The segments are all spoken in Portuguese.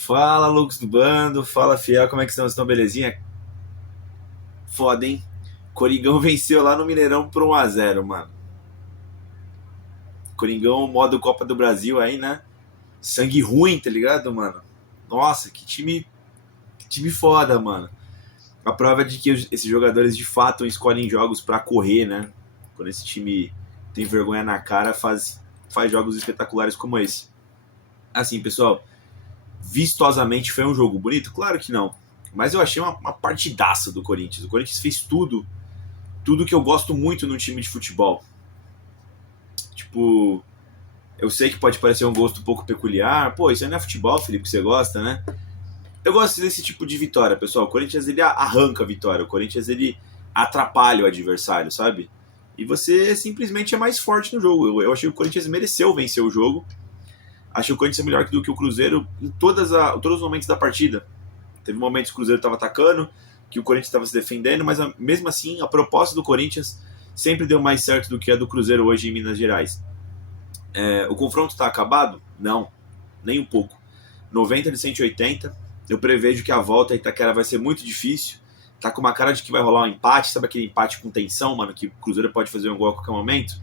Fala, loucos do bando. Fala, fiel. Como é que estão? Estão belezinha? Foda, hein? Coringão venceu lá no Mineirão por 1-0, mano. Coringão, modo Copa do Brasil aí, né? Sangue ruim, tá ligado, mano? Nossa, que time foda, mano. A prova é de que esses jogadores de fato escolhem jogos pra correr, né? Quando esse time tem vergonha na cara, faz jogos espetaculares como esse. Assim, pessoal, vistosamente foi um jogo bonito? Claro que não. Mas eu achei uma partidaça do Corinthians. O Corinthians fez tudo que eu gosto muito no time de futebol. Tipo, eu sei que pode parecer um gosto um pouco peculiar. Pô, isso aí não é futebol, Felipe, que você gosta, né? Eu gosto desse tipo de vitória, pessoal. O Corinthians, ele arranca a vitória. O Corinthians, ele atrapalha o adversário, sabe? E você simplesmente é mais forte no jogo. Eu achei que o Corinthians mereceu vencer o jogo. Achei que o Corinthians é melhor do que o Cruzeiro em todos os momentos da partida. Teve momentos que o Cruzeiro estava atacando, que o Corinthians estava se defendendo, mas mesmo assim a proposta do Corinthians sempre deu mais certo do que a do Cruzeiro hoje em Minas Gerais. O confronto está acabado? Não, nem um pouco. 90 de 180. Eu prevejo que a volta a Itaquera vai ser muito difícil. Tá com uma cara de que vai rolar um empate, sabe aquele empate com tensão, mano, que o Cruzeiro pode fazer um gol a qualquer momento?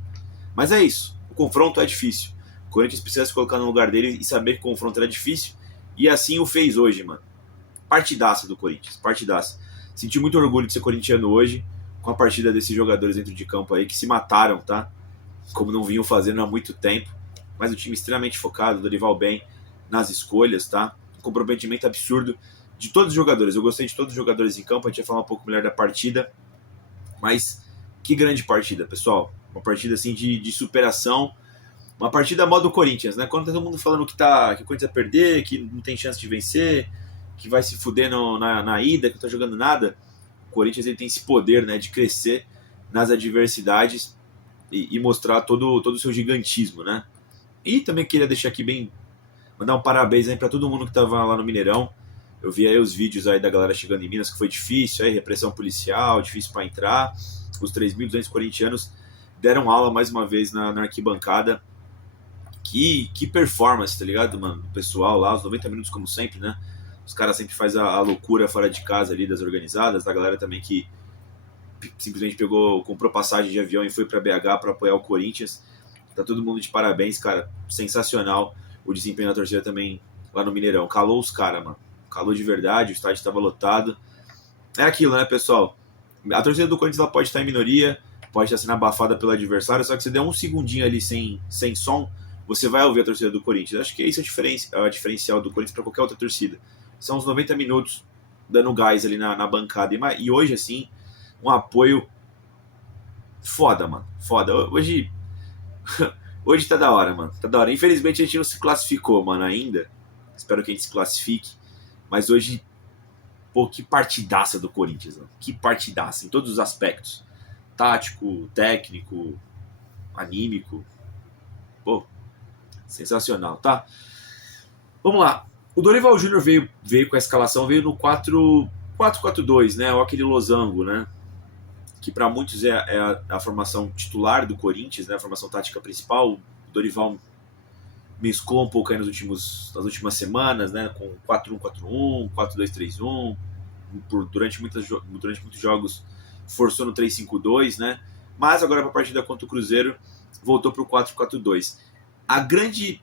Mas é isso, o confronto é difícil. O Corinthians precisa se colocar no lugar dele e saber que o confronto era difícil. E assim o fez hoje, mano. Partidaça do Corinthians, partidaça. Senti muito orgulho de ser corintiano hoje, com a partida desses jogadores dentro de campo aí, que se mataram, tá? Como não vinham fazendo há muito tempo. Mas o time extremamente focado, o Dorival bem nas escolhas, tá? Um comprometimento absurdo de todos os jogadores. Eu gostei de todos os jogadores em campo, a gente vai falar um pouco melhor da partida. Mas que grande partida, pessoal. Uma partida assim de superação. Uma partida modo Corinthians, né? Quando tá todo mundo falando que o Corinthians vai perder, que não tem chance de vencer, que vai se fuder na ida, que não tá jogando nada. O Corinthians ele tem esse poder, né, de crescer nas adversidades e mostrar todo o seu gigantismo, né? E também queria deixar aqui mandar um parabéns aí para todo mundo que tava lá no Mineirão. Eu vi aí os vídeos aí da galera chegando em Minas, que foi difícil, aí repressão policial, difícil para entrar. Os 3.200 corintianos deram aula mais uma vez na arquibancada. Que performance, tá ligado, mano? O pessoal lá, os 90 minutos como sempre, né? Os caras sempre fazem a loucura fora de casa ali das organizadas, da galera também que simplesmente comprou passagem de avião e foi para BH para apoiar o Corinthians. Tá todo mundo de parabéns, cara. Sensacional o desempenho da torcida também lá no Mineirão. Calou os caras, mano. Calou de verdade, o estádio estava lotado. É aquilo, né, pessoal? A torcida do Corinthians ela pode estar em minoria, pode estar sendo abafada pelo adversário, só que você der um segundinho ali sem som, você vai ouvir a torcida do Corinthians. Acho que esse é o diferencial do Corinthians para qualquer outra torcida. São os 90 minutos dando gás ali na bancada. E hoje, assim, um apoio foda, mano. Foda. Hoje tá da hora, mano. Tá da hora. Infelizmente a gente não se classificou, mano, ainda. Espero que a gente se classifique. Mas hoje, pô, que partidaça do Corinthians, mano. Que partidaça, em todos os aspectos. Tático, técnico, anímico. Pô, sensacional, tá? Vamos lá. O Dorival Júnior veio com a escalação, veio no 4-4-2, né? Ou aquele losango, né? Que para muitos é a formação titular do Corinthians, né? A formação tática principal. O Dorival mesclou um pouco aí nas últimas semanas, né? Com 4-1-4-1, 4-2-3-1. Durante muitos jogos forçou no 3-5-2, né? Mas agora para a partida contra o Cruzeiro voltou para o 4-4-2. A grande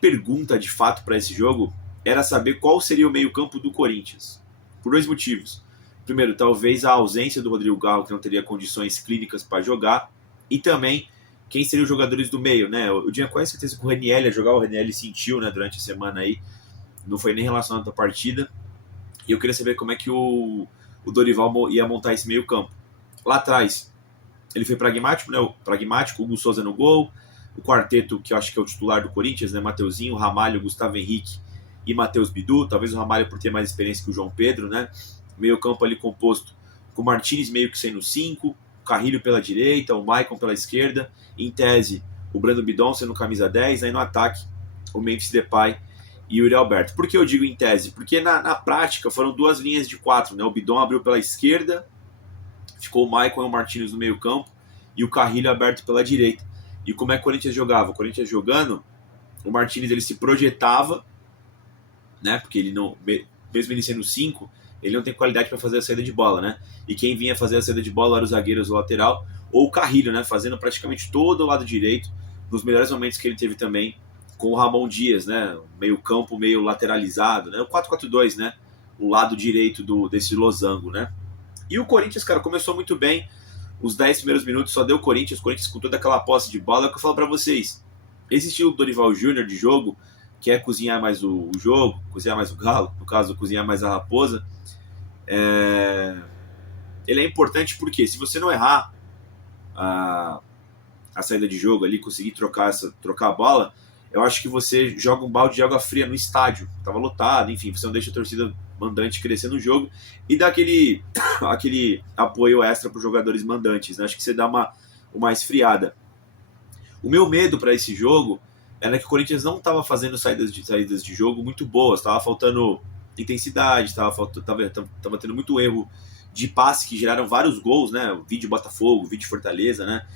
pergunta de fato para esse jogo era saber qual seria o meio-campo do Corinthians. Por dois motivos. Primeiro, talvez a ausência do Rodrigo Garro, que não teria condições clínicas para jogar, e também quem seriam os jogadores do meio, né? Eu tinha quase certeza que o Raniel ia jogar, o Raniel sentiu, né, durante a semana aí, não foi nem relacionado à partida, e eu queria saber como é que o Dorival ia montar esse meio-campo. Lá atrás, ele foi pragmático, né? O Hugo Souza no gol, o quarteto, que eu acho que é o titular do Corinthians, né? Mateuzinho, Ramalho, Gustavo Henrique e Matheus Bidu. Talvez o Ramalho por ter mais experiência que o João Pedro, né? Meio campo ali composto com o Martínez meio que sendo 5, o Carrilho pela direita, o Maicon pela esquerda, em tese o Brando Bidon sendo camisa 10, aí no ataque o Memphis Depay e o Yuri Alberto. Por que eu digo em tese? Porque na prática foram duas linhas de 4, né? O Bidon abriu pela esquerda, ficou o Maicon e o Martínez no meio campo e o Carrilho aberto pela direita. E como é que o Corinthians jogava? O Corinthians jogando, o Martínez ele se projetava né? Porque ele não, mesmo ele sendo 5, ele não tem qualidade para fazer a saída de bola, né? E quem vinha fazer a saída de bola era os zagueiros, o lateral, ou o Carrilho, né? Fazendo praticamente todo o lado direito, nos melhores momentos que ele teve também com o Ramon Dias, né? Meio campo, meio lateralizado, né? O 4-4-2, né? O lado direito desse losango, né? E o Corinthians, cara, começou muito bem. Os 10 primeiros minutos só deu o Corinthians com toda aquela posse de bola. É o que eu falo pra vocês. Esse estilo do Dorival Júnior de jogo, que é cozinhar mais o jogo, cozinhar mais o galo, no caso, cozinhar mais a raposa, ele é importante porque se você não errar a saída de jogo ali, conseguir trocar a bola, eu acho que você joga um balde de água fria no estádio. Tava lotado, enfim, você não deixa a torcida mandante crescer no jogo e dá aquele apoio extra para os jogadores mandantes, né? Acho que você dá uma esfriada. O meu medo para esse jogo era que o Corinthians não estava fazendo saídas de jogo muito boas, estava faltando intensidade, estava tendo muito erro de passe que geraram vários gols, né? O vídeo Botafogo, o vídeo Fortaleza, né?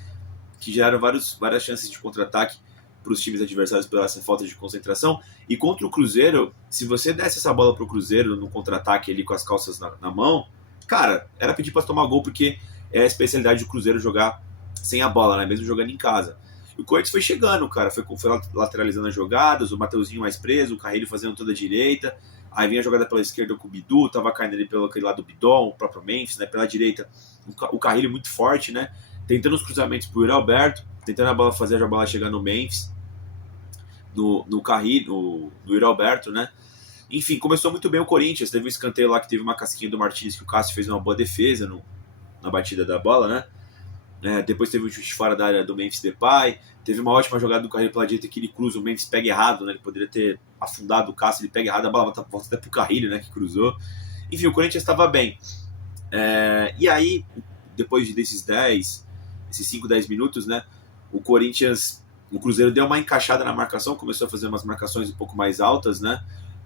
Que geraram várias chances de contra-ataque para os times adversários pela essa falta de concentração. E contra o Cruzeiro, se você desse essa bola para o Cruzeiro no contra-ataque ali com as calças na mão, cara, era pedir para tomar gol, porque é a especialidade do Cruzeiro jogar sem a bola, né? Mesmo jogando em casa. E o Corinthians foi chegando, cara, foi lateralizando as jogadas, o Mateuzinho mais preso, o Carrilho fazendo toda a direita, aí vinha a jogada pela esquerda com o Bidu, tava caindo ali pelo aquele lado do Bidon, o próprio Memphis, né? Pela direita, o Carrilho muito forte, né? Tentando os cruzamentos pro Yuri Alberto, tentando fazer a bola chegar no Memphis, no Carrilho, no Yuri Alberto, né? Enfim, começou muito bem o Corinthians, teve um escanteio lá que teve uma casquinha do Martins, que o Cássio fez uma boa defesa na batida da bola, né? Depois teve um chute fora da área do Memphis Depay, teve uma ótima jogada do Carrilho pela direita que ele cruza, o Memphis pega errado, né? Ele poderia ter afundado o Cássio, ele pega errado, a bola volta até pro Carrilho, né? Que cruzou. Enfim, o Corinthians estava bem. E aí, depois desses 5, 10 minutos, né? O Cruzeiro deu uma encaixada na marcação, começou a fazer umas marcações um pouco mais altas, né?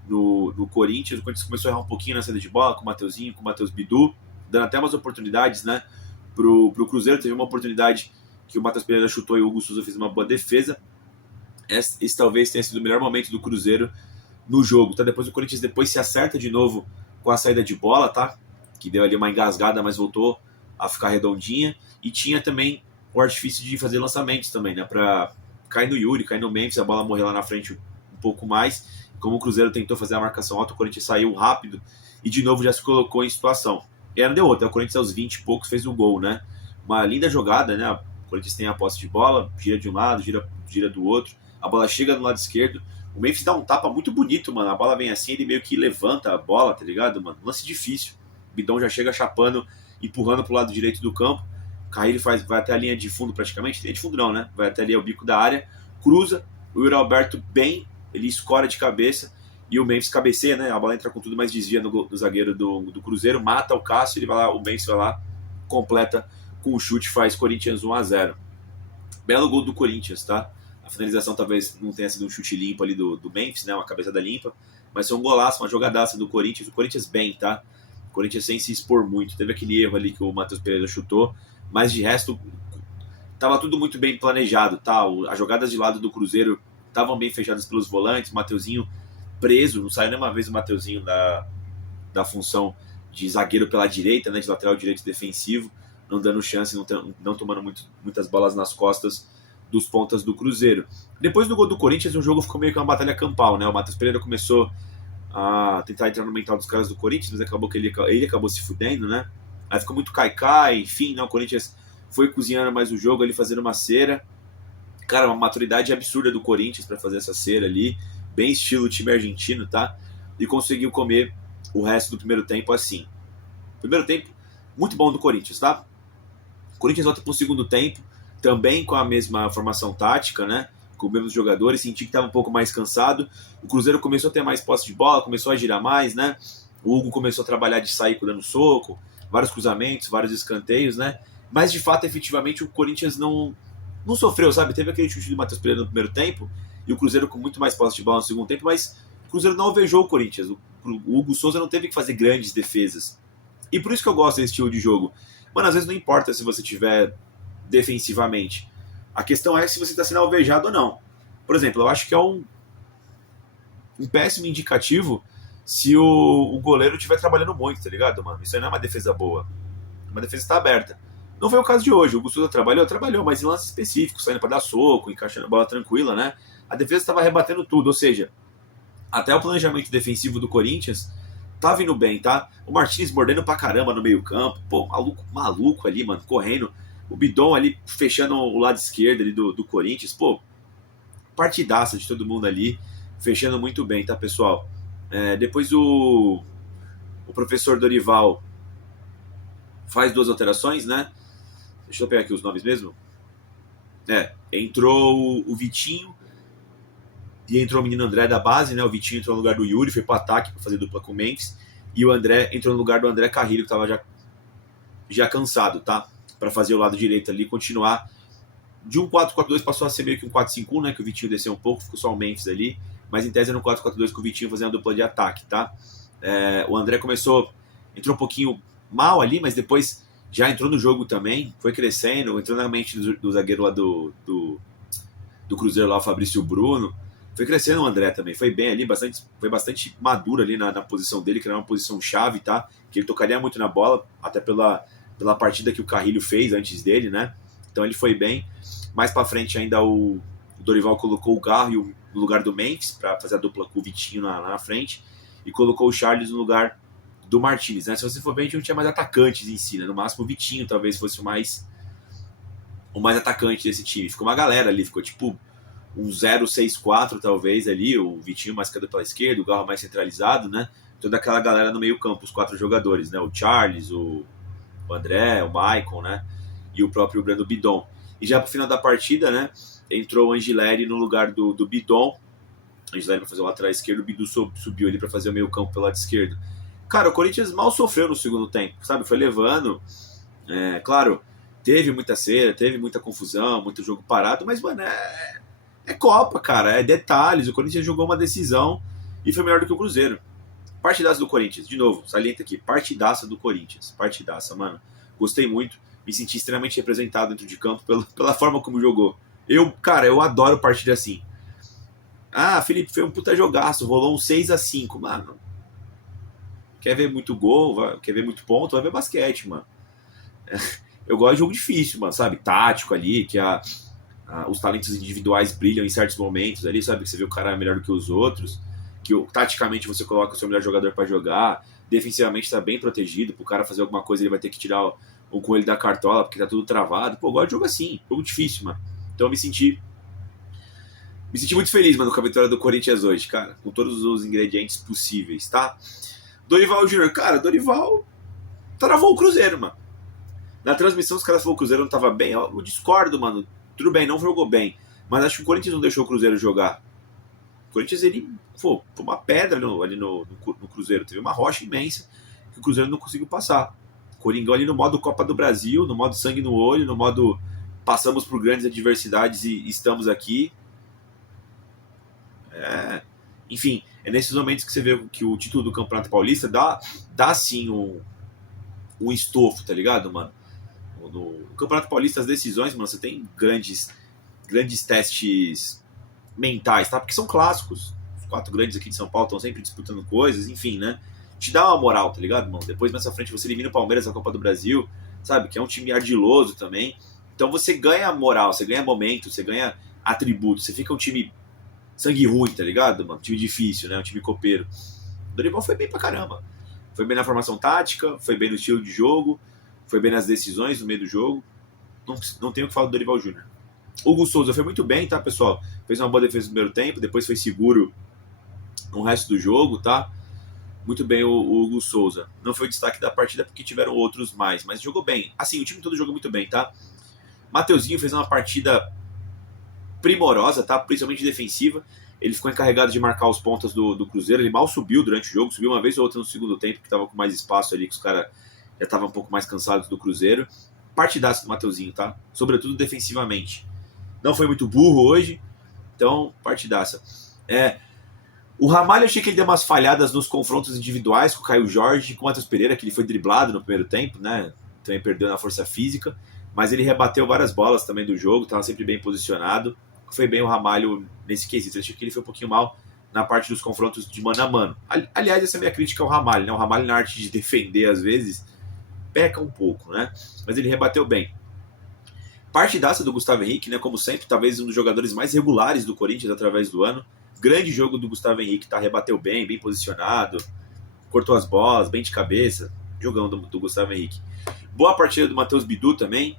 No Corinthians. O Corinthians começou a errar um pouquinho na saída de bola, com o Mateuzinho, com o Matheus Bidu, dando até umas oportunidades, né? Pro Cruzeiro. Teve uma oportunidade que o Matheus Pereira chutou e o Hugo Souza fez uma boa defesa. Esse talvez tenha sido o melhor momento do Cruzeiro no jogo, tá? Depois o Corinthians se acerta de novo com a saída de bola, tá? Que deu ali uma engasgada, mas voltou a ficar redondinha. E tinha também o artifício de fazer lançamentos também, né? Pra cair no Yuri, cair no Memphis, a bola morrer lá na frente um pouco mais. Como o Cruzeiro tentou fazer a marcação alta, o Corinthians saiu rápido e de novo já se colocou em situação. E aí não deu outra, o Corinthians aos 20 e poucos fez o gol, né? Uma linda jogada, né? O Corinthians tem a posse de bola, gira de um lado, gira do outro, a bola chega no lado esquerdo, o Memphis dá um tapa muito bonito, mano, a bola vem assim, ele meio que levanta a bola, tá ligado, mano? Lance difícil, o Bidon já chega chapando, empurrando pro lado direito do campo, o Carrilho vai até a linha de fundo praticamente, linha de fundo não, né? Vai até ali ao bico da área, cruza, o Yuri Alberto bem, ele escora de cabeça, e o Memphis cabeceia, né? A bola entra com tudo, mas desvia no zagueiro do Cruzeiro, mata o Cássio, ele vai lá, o Memphis vai lá, completa com o chute, faz Corinthians 1-0. Belo gol do Corinthians, tá? A finalização talvez não tenha sido um chute limpo ali do Memphis, né? Uma cabeçada limpa, mas foi um golaço, uma jogadaça do Corinthians. O Corinthians bem, tá? O Corinthians sem se expor muito. Teve aquele erro ali que o Matheus Pereira chutou, mas de resto tava tudo muito bem planejado, tá? As jogadas de lado do Cruzeiro estavam bem fechadas pelos volantes, o Mateuzinho preso, não saiu nenhuma vez o Mateuzinho da função de zagueiro pela direita, né? De lateral direito defensivo, não dando chance, não tomando muitas bolas nas costas dos pontas do Cruzeiro. Depois do gol do Corinthians, o jogo ficou meio que uma batalha campal, né? O Matheus Pereira começou a tentar entrar no mental dos caras do Corinthians, mas acabou que ele acabou se fudendo, né? Aí ficou muito cai-cai, enfim, né? O Corinthians foi cozinhando mais o jogo ali, fazendo uma cera. Cara, uma maturidade absurda do Corinthians para fazer essa cera ali, bem estilo time argentino, tá? E conseguiu comer o resto do primeiro tempo assim. Primeiro tempo, muito bom do Corinthians, tá? O Corinthians volta pro segundo tempo, também com a mesma formação tática, né? Com os mesmos jogadores, senti que estava um pouco mais cansado. O Cruzeiro começou a ter mais posse de bola, começou a girar mais, né? O Hugo começou a trabalhar de sair dando soco, vários cruzamentos, vários escanteios, né? Mas de fato, efetivamente, o Corinthians não sofreu, sabe? Teve aquele chute do Matheus Pereira no primeiro tempo e o Cruzeiro com muito mais posse de bola no segundo tempo, mas o Cruzeiro não alvejou o Corinthians. O Hugo Souza não teve que fazer grandes defesas. E por isso que eu gosto desse estilo de jogo. Mano, às vezes não importa se você tiver defensivamente. A questão é se você está sendo alvejado ou não. Por exemplo, eu acho que é um péssimo indicativo se o goleiro estiver trabalhando muito, tá ligado, mano? Isso aí não é uma defesa boa. Uma defesa está aberta. Não foi o caso de hoje. O Gusto trabalhou, mas em lances específicos, saindo para dar soco, encaixando a bola tranquila, né? A defesa estava rebatendo tudo, ou seja, até o planejamento defensivo do Corinthians tá vindo bem, tá? O Martins mordendo pra caramba no meio-campo, pô, maluco ali, mano, correndo. O Bidon ali fechando o lado esquerdo ali do Corinthians, pô, partidaça de todo mundo ali, fechando muito bem, tá, pessoal? Depois o professor Dorival faz 2 alterações, né? Deixa eu pegar aqui os nomes mesmo. Entrou o Vitinho e entrou o menino André da base, né? O Vitinho entrou no lugar do Yuri, foi pro ataque para fazer dupla com o Memphis. E o André entrou no lugar do André Carrilho, que tava já cansado, tá? Para fazer o lado direito ali, continuar. De um 4-4-2 passou a ser meio que um 4-5-1, né? Que o Vitinho desceu um pouco, ficou só o Memphis ali. Mas em tese era um 4-4-2 com o Vitinho fazendo a dupla de ataque, tá? O André entrou um pouquinho mal ali, mas depois já entrou no jogo também, foi crescendo, entrou na mente do zagueiro lá do Cruzeiro lá, o Fabrício Bruno. Foi crescendo o André também, foi bem ali, foi bastante maduro ali na posição dele, que era uma posição chave, tá? Que ele tocaria muito na bola, até pela partida que o Carrilho fez antes dele, né? Então ele foi bem. Mais pra frente ainda o Dorival colocou o Garro no lugar do Memphis, para fazer a dupla com o Vitinho na frente, e colocou o Charles no lugar do Martins, né? Se você for bem, a gente não tinha mais atacantes em si, né? No máximo o Vitinho talvez fosse o mais atacante desse time. Ficou uma galera ali, ficou tipo um 0-6-4 talvez ali, o Vitinho mais cadê pela esquerda, o Garro mais centralizado, né? Toda aquela galera no meio campo, os 4 jogadores, né? O Charles, o André, o Maicon, né? E o próprio Brando Bidon. E já pro final da partida, né? Entrou o Angileri no lugar do Bidon. O Angileri para fazer o lateral esquerdo, o Bidu subiu ali para fazer o meio campo pelo lado esquerdo. Cara, o Corinthians mal sofreu no segundo tempo, sabe? Foi levando. Claro, teve muita cera, teve muita confusão, muito jogo parado, mas, mano, é Copa, cara, é detalhes. O Corinthians jogou uma decisão e foi melhor do que o Cruzeiro. Partidaça do Corinthians, de novo, salienta aqui, partidaça do Corinthians, partidaça, mano. Gostei muito, me senti extremamente representado dentro de campo pela forma como jogou. Eu adoro partida assim. Ah, Felipe, foi um puta jogaço, rolou um 6-5, mano. Quer ver muito gol, quer ver muito ponto, vai ver basquete, mano. Eu gosto de jogo difícil, mano, sabe? Tático ali, que os talentos individuais brilham em certos momentos ali, sabe? Que você vê o cara é melhor do que os outros, que taticamente você coloca o seu melhor jogador para jogar, defensivamente tá bem protegido, pro cara fazer alguma coisa ele vai ter que tirar o coelho da cartola, porque tá tudo travado. Pô, eu gosto de jogo assim, jogo difícil, mano. Então eu me senti muito feliz, mano, com a vitória do Corinthians hoje, cara, com todos os ingredientes possíveis, tá? Dorival Júnior, cara, Dorival travou o Cruzeiro, mano. Na transmissão os caras falaram que o Cruzeiro não tava bem. Eu discordo, mano. Tudo bem, não jogou bem. Mas acho que o Corinthians não deixou o Cruzeiro jogar. O Corinthians, ele foi uma pedra ali no Cruzeiro. Teve uma rocha imensa que o Cruzeiro não conseguiu passar. Coringão ali no modo Copa do Brasil, no modo sangue no olho, no modo passamos por grandes adversidades e estamos aqui. Enfim, é nesses momentos que você vê que o título do Campeonato Paulista dá sim um estofo, tá ligado, mano? No Campeonato Paulista, as decisões, mano, você tem grandes testes mentais, tá? Porque são clássicos. Os 4 grandes aqui de São Paulo estão sempre disputando coisas, enfim, né? Te dá uma moral, tá ligado, mano? Depois, mais à frente, você elimina o Palmeiras na Copa do Brasil, sabe? Que é um time ardiloso também. Então você ganha moral, você ganha momento, você ganha atributos. Você fica um time sangue ruim, tá ligado, mano? Um time difícil, né? Um time copeiro. O Dorival foi bem pra caramba. Foi bem na formação tática, foi bem no estilo de jogo, foi bem nas decisões no meio do jogo. Não tenho o que falar do Dorival Júnior. Hugo Souza foi muito bem, tá, pessoal? Fez uma boa defesa no primeiro tempo, depois foi seguro no resto do jogo, tá? Muito bem o Hugo Souza. Não foi o destaque da partida porque tiveram outros mais, mas jogou bem. Assim, o time todo jogou muito bem, tá? Mateuzinho fez uma partida primorosa, tá? Principalmente defensiva. Ele ficou encarregado de marcar os pontas do Cruzeiro. Ele mal subiu durante o jogo, subiu uma vez ou outra no segundo tempo, que tava com mais espaço ali, que os caras já estavam um pouco mais cansados do Cruzeiro. Partidaço do Mateuzinho, tá? Sobretudo defensivamente. Não foi muito burro hoje, então partidaça. O Ramalho, eu achei que ele deu umas falhadas nos confrontos individuais com o Caio Jorge e com o Matheus Pereira, que ele foi driblado no primeiro tempo, né? Também perdeu na força física, mas ele rebateu várias bolas também do jogo, estava sempre bem posicionado. Foi bem o Ramalho nesse quesito. Eu achei que ele foi um pouquinho mal na parte dos confrontos de mano a mano. Aliás, essa é a minha crítica ao Ramalho, né? O Ramalho, na arte de defender, às vezes, peca um pouco, né? Mas ele rebateu bem. Partidaça do Gustavo Henrique, né? Como sempre, talvez um dos jogadores mais regulares do Corinthians através do ano. Grande jogo do Gustavo Henrique, tá? Rebateu bem, bem posicionado, cortou as bolas, bem de cabeça. Jogão do Gustavo Henrique. Boa partida do Matheus Bidu também.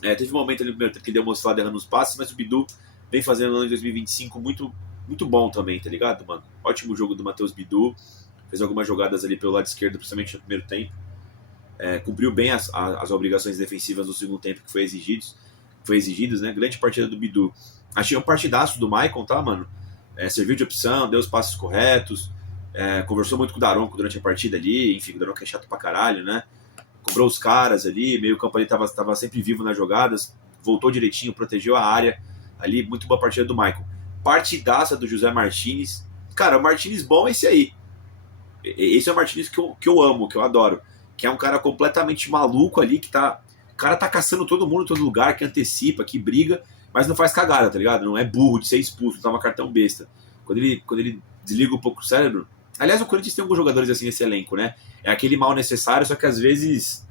Teve um momento ali no primeiro tempo que ele deu uma oscilada errando os passes, mas o Bidu vem fazendo no ano de 2025 muito bom também, tá ligado, mano? Ótimo jogo do Matheus Bidu. Fez algumas jogadas ali pelo lado esquerdo, principalmente no primeiro tempo. Cumpriu bem as obrigações defensivas no segundo tempo que foi exigidos, né? Grande partida do Bidu. Achei um partidaço do Maicon, tá, mano? Serviu de opção, deu os passes corretos, conversou muito com o Daronco durante a partida ali. Enfim, o Daronco é chato pra caralho, né? Cobrou os caras ali, meio campo ali tava sempre vivo nas jogadas, voltou direitinho, protegeu a área ali. Muito boa partida do Maicon. Partidaça do José Martínez. Cara, o Martínez bom é esse aí. Esse é o Martínez que eu amo, que eu adoro. Que é um cara completamente maluco ali, o cara tá caçando todo mundo em todo lugar, que antecipa, que briga, mas não faz cagada, tá ligado? Não é burro de ser expulso, não toma cartão besta. Quando ele desliga um pouco o cérebro... Aliás, o Corinthians tem alguns jogadores assim nesse elenco, né? É aquele mal necessário, só que às vezes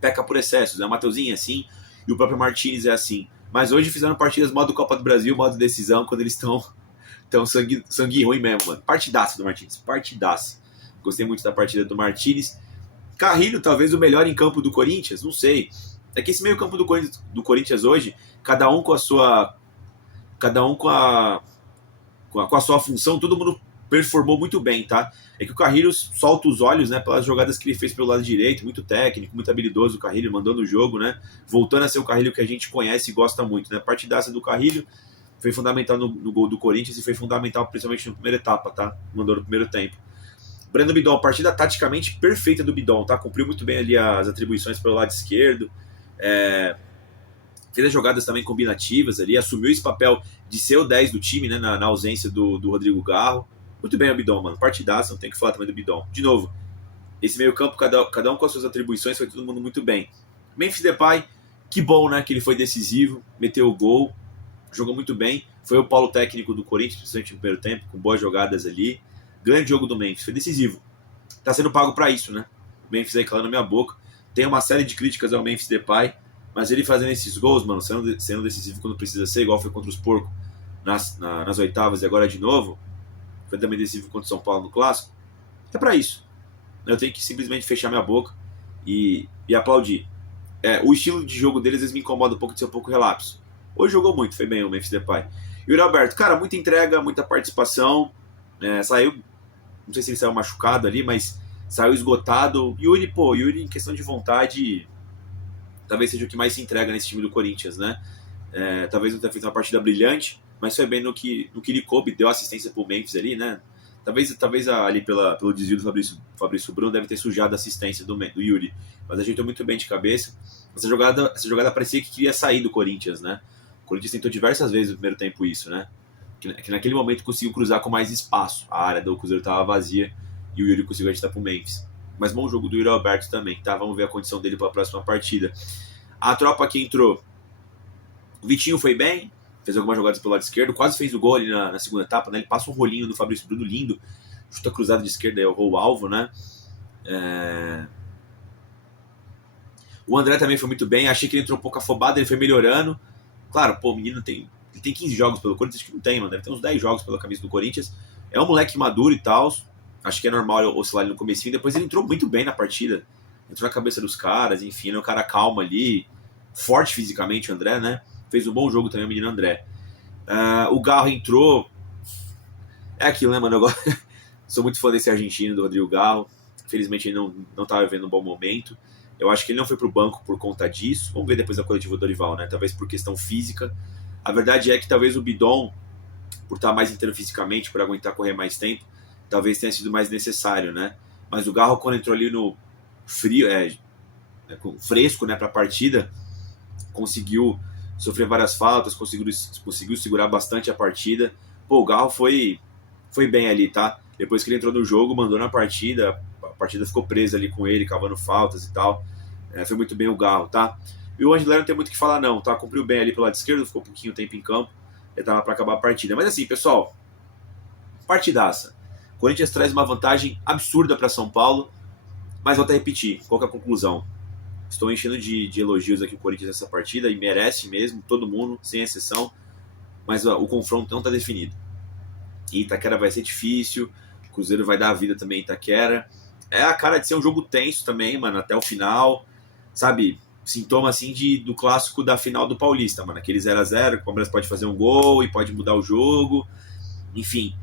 peca por excessos, né? O Mateuzinho é assim, e o próprio Martínez é assim. Mas hoje fizeram partidas modo Copa do Brasil, modo decisão, quando eles estão sangue ruim mesmo, mano. Partidaço do Martínez, partidaço. Gostei muito da partida do Martínez. Carrilho, talvez o melhor em campo do Corinthians, não sei. É que esse meio campo do Corinthians hoje, cada um com a sua função, todo mundo performou muito bem, tá? É que o Carrilho solta os olhos, né, pelas jogadas que ele fez pelo lado direito, muito técnico, muito habilidoso o Carrilho, mandando o jogo, né? Voltando a ser o Carrilho que a gente conhece e gosta muito, né? A partidaça do Carrilho foi fundamental no gol do Corinthians e foi fundamental principalmente na primeira etapa, tá? Mandou no primeiro tempo. Breno Bidon, partida taticamente perfeita do Bidon, tá? Cumpriu muito bem ali as atribuições pelo lado esquerdo. Fez as jogadas também combinativas ali, assumiu esse papel de ser o 10 do time, né? Na ausência do Rodrigo Garro. Muito bem o Bidon, mano. Partidaça, não tem que falar também do Bidon. De novo, esse meio campo, cada um com as suas atribuições, foi todo mundo muito bem. Memphis Depay, que bom, né? Que ele foi decisivo, meteu o gol, jogou muito bem. Foi o polo técnico do Corinthians, principalmente no primeiro tempo, com boas jogadas ali. Grande jogo do Memphis, foi decisivo. Tá sendo pago pra isso, né? O Memphis aí calando minha boca. Tem uma série de críticas ao Memphis Depay, mas ele fazendo esses gols, mano, sendo decisivo quando precisa ser, igual foi contra os porcos nas oitavas e agora de novo, foi também decisivo contra o São Paulo no Clássico, é pra isso. Eu tenho que simplesmente fechar minha boca e aplaudir. O estilo de jogo deles às vezes me incomoda um pouco de ser um pouco relapso. Hoje jogou muito, foi bem o Memphis Depay. E o Alberto, cara, muita entrega, muita participação, saiu, não sei se ele saiu machucado ali, mas saiu esgotado. Yuri, em questão de vontade, talvez seja o que mais se entrega nesse time do Corinthians, né? Talvez não tenha feito uma partida brilhante, mas foi bem no que lhe coube, deu assistência pro Memphis ali, né? Talvez ali pelo desvio do Fabrício Bruno deve ter sujado a assistência do Yuri, mas ajeitou muito bem de cabeça. Essa jogada parecia que queria sair do Corinthians, né? O Corinthians tentou diversas vezes no primeiro tempo isso, né? Que naquele momento conseguiu cruzar com mais espaço. A área do Cruzeiro estava vazia e o Yuri conseguiu ajeitar pro Memphis. Mas bom jogo do Yuri Alberto também, tá? Vamos ver a condição dele para a próxima partida. A tropa que entrou, o Vitinho foi bem, fez algumas jogadas pelo lado esquerdo, quase fez o gol ali na segunda etapa, né? Ele passa um rolinho do Fabrício Bruno lindo, chuta cruzado de esquerda e errou o alvo, né? O André também foi muito bem, achei que ele entrou um pouco afobado, ele foi melhorando. Claro, o menino ele tem 15 jogos pelo Corinthians, acho que não tem, mano, deve ter uns 10 jogos pela camisa do Corinthians. É um moleque maduro e tal, acho que é normal oscilar ali no comecinho, depois ele entrou muito bem na partida, entrou na cabeça dos caras, enfim, ele é um cara calmo ali, forte fisicamente o André, né? Fez um bom jogo também o menino André. O Garro entrou. É aquilo, né, mano? Eu sou muito fã desse argentino, do Rodrigo Garro. Infelizmente ele não tava vivendo um bom momento. Eu acho que ele não foi pro banco por conta disso. Vamos ver depois da coletiva do Dorival, né? Talvez por questão física. A verdade é que talvez o Bidon, por estar mais inteiro fisicamente, por aguentar correr mais tempo, talvez tenha sido mais necessário, né? Mas o Garro, quando entrou ali no frio, fresco, né, pra partida, conseguiu sofrer várias faltas, conseguiu segurar bastante a partida. O Garro foi bem ali, tá? Depois que ele entrou no jogo, mandou na partida, a partida ficou presa ali com ele, cavando faltas e tal. Foi muito bem o Garro, tá? E o Angelo não tem muito o que falar não, tá? Cumpriu bem ali pelo lado esquerdo, ficou um pouquinho tempo em campo, já tava pra acabar a partida. Mas assim, pessoal, partidaça. O Corinthians traz uma vantagem absurda para São Paulo, mas volto a repetir, qual que é a conclusão? Estou enchendo de elogios aqui o Corinthians nessa partida, e merece mesmo, todo mundo, sem exceção, mas o confronto não está definido. E Itaquera vai ser difícil, o Cruzeiro vai dar a vida também em Itaquera. É a cara de ser um jogo tenso também, mano, até o final, sabe? Sintoma assim do clássico da final do Paulista, mano, aquele 0x0, que o Palmeiras pode fazer um gol e pode mudar o jogo, enfim,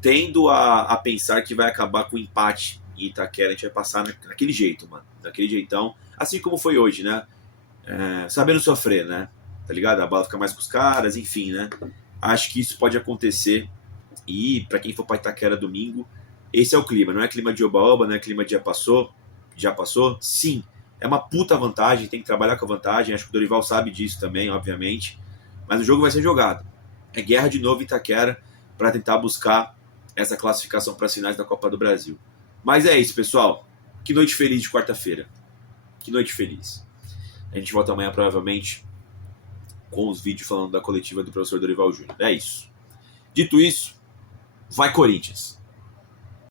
tendo a pensar que vai acabar com o empate em Itaquera, a gente vai passar naquele jeito, mano, daquele jeitão, assim como foi hoje, né? Sabendo sofrer, né? Tá ligado? A bola fica mais com os caras, enfim, né? Acho que isso pode acontecer. E pra quem for pra Itaquera domingo, esse é o clima. Não é clima de oba-oba, não é clima de já passou. Já passou? Sim. É uma puta vantagem, tem que trabalhar com a vantagem. Acho que o Dorival sabe disso também, obviamente. Mas o jogo vai ser jogado. É guerra de novo em Itaquera pra tentar buscar essa classificação para as finais da Copa do Brasil. Mas é isso, pessoal. Que noite feliz de quarta-feira. Que noite feliz. A gente volta amanhã, provavelmente, com os vídeos falando da coletiva do professor Dorival Júnior. É isso. Dito isso, vai Corinthians!